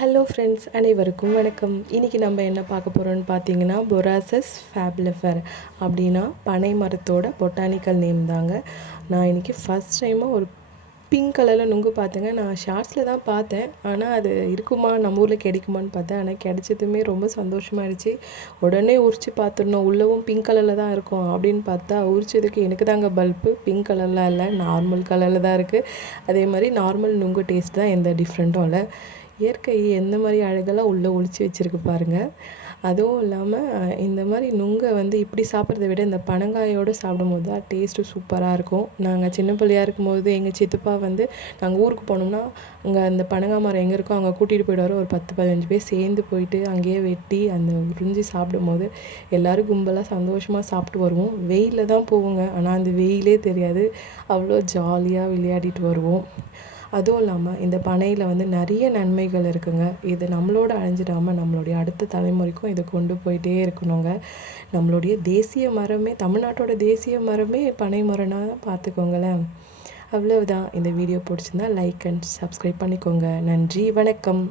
Hello friends, அனைவருக்கும் வணக்கம். இன்றைக்கி நம்ம என்ன பார்க்க போகிறோம்னு பார்த்தீங்கன்னா, பொராசஸ் ஃபேபுலிஃபர் அப்படின்னா பனை மரத்தோட பொட்டானிக்கல் நேம் தாங்க. நான் இன்றைக்கி ஃபஸ்ட் டைமாக ஒரு பிங்க் கலரில் நுங்கு பார்த்தேங்க. நான் ஷார்ட்ஸில் தான் பார்த்தேன், ஆனால் அது இருக்குமா, நம்ம ஊரில் கிடைக்குமான்னு பார்த்தேன். ஆனால் கிடைச்சதுமே ரொம்ப சந்தோஷமாயிடுச்சு. உடனே உரித்து பார்த்துடணும், உள்ளவும் பிங்க் கலரில் தான் இருக்கும் அப்படின்னு பார்த்தா, உரிச்சதுக்கு எனக்கு தாங்க பல்ப்பு பிங்க் கலர்லாம் இல்லை, நார்மல் கலரில் தான் இருக்குது. அதே மாதிரி நார்மல் நுங்கு டேஸ்ட் தான், எந்த டிஃப்ரெண்ட்டும் இல்லை. இயற்கை எந்த மாதிரி அழகெல்லாம் உள்ளே ஒளிச்சு வச்சுருக்கு பாருங்கள். அதுவும் இல்லாமல் இந்த மாதிரி நுங்கை இப்படி சாப்பிட்றத விட இந்த பனங்காயோடு சாப்பிடும்போது தான் டேஸ்ட்டு சூப்பராக இருக்கும். நாங்கள் சின்ன பிள்ளையாக இருக்கும்போது எங்கள் சித்தப்பா நாங்கள் ஊருக்கு போனோம்னா அங்கே அந்த பனங்காய் மரம் எங்கே இருக்கோ அங்கே கூட்டிகிட்டு போயிடுவார். ஒரு 10-15 பேர் சேர்ந்து போயிட்டு அங்கேயே வெட்டி அந்த உறிஞ்சி சாப்பிடும்போது எல்லோரும் கும்பலாக சந்தோஷமாக சாப்பிட்டு வருவோம். வெயிலில் தான் போவோங்க, ஆனால் அந்த வெயிலே தெரியாது, அவ்வளோ ஜாலியாக விளையாடிட்டு வருவோம். அதுவும் இல்லாமல் இந்த பனையில் நிறைய நன்மைகள் இருக்குங்க. இது நம்மளோட அழிஞ்சிடாமல் நம்மளுடைய அடுத்த தலைமுறைக்கும் இதை கொண்டு போயிட்டே இருக்கணுங்க. நம்மளுடைய தேசிய மரமே, தமிழ்நாட்டோட தேசிய மரமே பனை மரம்னா பார்த்துக்கோங்களேன். அவ்வளவுதான். இந்த வீடியோ பிடிச்சிருந்தா லைக் அண்ட் சப்ஸ்கிரைப் பண்ணிக்கோங்க. நன்றி, வணக்கம்.